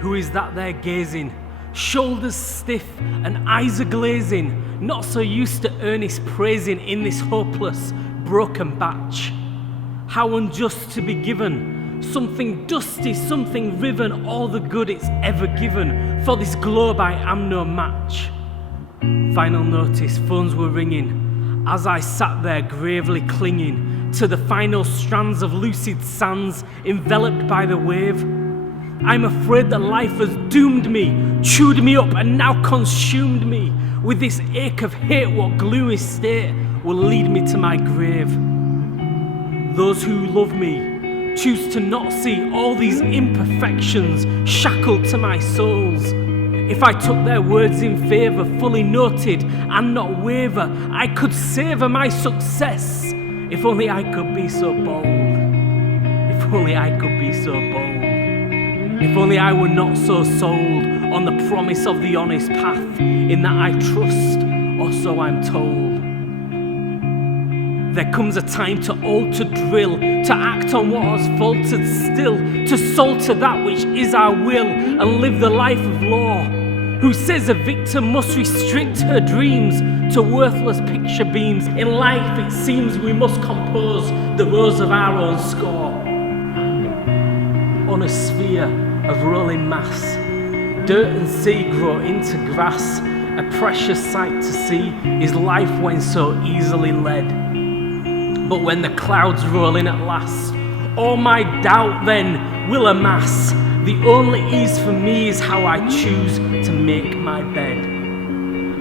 Who is that there gazing? Shoulders stiff and eyes are glazing, not so used to earnest praising in this hopeless, broken batch. How unjust to be given something dusty, something riven, all the good it's ever given. For this globe I am no match. Final notice, phones were ringing as I sat there gravely clinging to the final strands of lucid sands enveloped by the wave. I'm afraid that life has doomed me, chewed me up and now consumed me. With this ache of hate, what gloomy state will lead me to my grave? Those who love me choose to not see all these imperfections shackled to my souls. If I took their words in favour, fully noted and not waver, I could savour my success. If only I could be so bold. If only I could be so bold. If only I were not so sold on the promise of the honest path, in that I trust, or so I'm told. There comes a time to alter drill, to act on what has faltered still, to solter that which is our will, and live the life of law. Who says a victim must restrict her dreams to worthless picture beams? In life it seems we must compose the rows of our own score. On a sphere of rolling mass, dirt and sea grow into grass. A precious sight to see is life when so easily led. But when the clouds roll in at last, all my doubt then will amass. The only ease for me is how I choose to make my bed.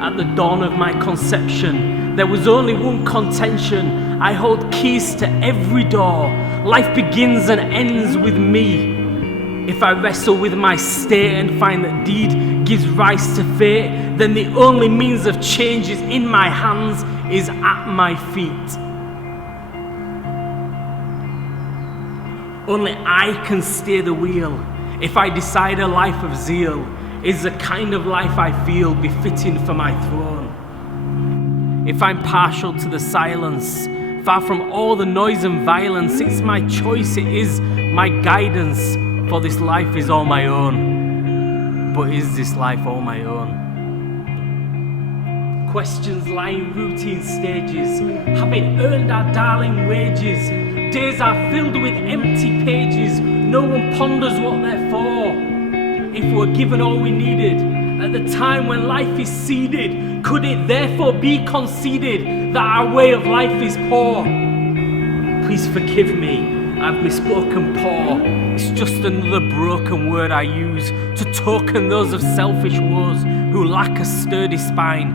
At the dawn of my conception, there was only one contention. I hold keys to every door. Life begins and ends with me. If I wrestle with my state and find that deed gives rise to fate, then the only means of change is in my hands, is at my feet. Only I can steer the wheel. If I decide a life of zeal is the kind of life I feel befitting for my throne. If I'm partial to the silence, far from all the noise and violence, it's my choice, it is my guidance. For this life is all my own. But is this life all my own? Questions lie in routine stages, having earned our darling wages. Days are filled with empty pages, no one ponders what they're for. If we're given all we needed, at the time when life is seeded, could it therefore be conceded that our way of life is poor? Please forgive me, I've misspoken poor. It's just another broken word I use to token those of selfish woes who lack a sturdy spine.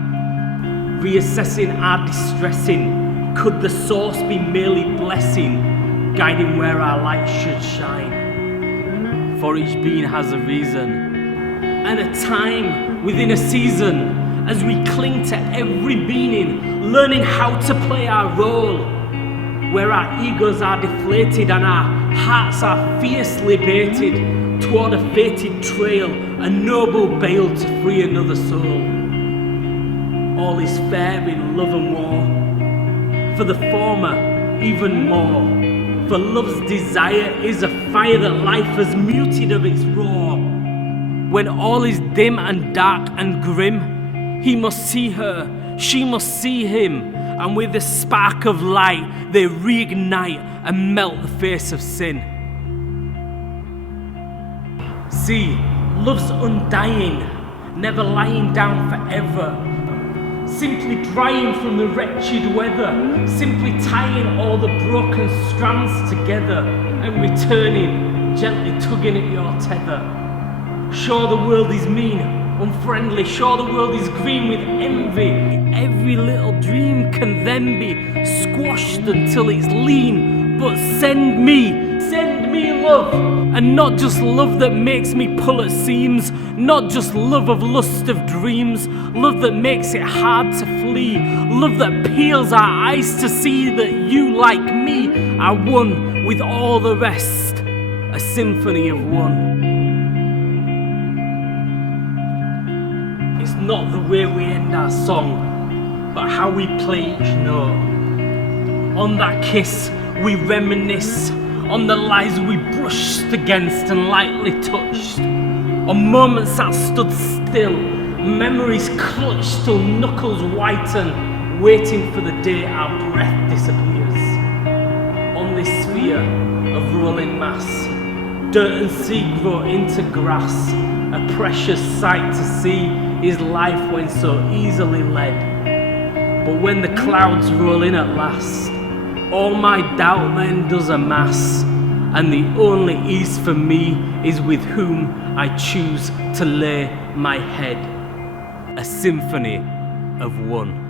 Reassessing our distressing, could the source be merely blessing, guiding where our light should shine? For each being has a reason, and a time within a season, as we cling to every meaning, learning how to play our role, where our egos are deflated and our hearts are fiercely baited toward a fated trail, a noble bale to free another soul. All is fair in love and war, for the former even more, for love's desire is a fire that life has muted of its roar. When all is dim and dark and grim, he must see her, she must see him, and with a spark of light they reignite and melt the face of sin. See, love's undying, never lying down forever, simply drying from the wretched weather, simply tying all the broken strands together and returning, gently tugging at your tether. Sure the world is mean, unfriendly, sure the world is green with envy. Every little dream can then be squashed until it's lean. But send me love, and not just love that makes me pull at seams, not just love of lust of dreams, love that makes it hard to flee, love that peels our eyes to see that you, like me, are one with all the rest, a symphony of one. It's not the way we end our song, but how we play each note. On that kiss we reminisce on the lies we brushed against and lightly touched, On moments that stood still, memories clutched till knuckles whiten, waiting for the day our breath disappears. On this sphere of rolling mass, dirt and sea grow into grass. A precious sight to see is life when so easily led. But when the clouds roll in at last, all my doubt then does amass, and the only ease for me is with whom I choose to lay my head. A symphony of one.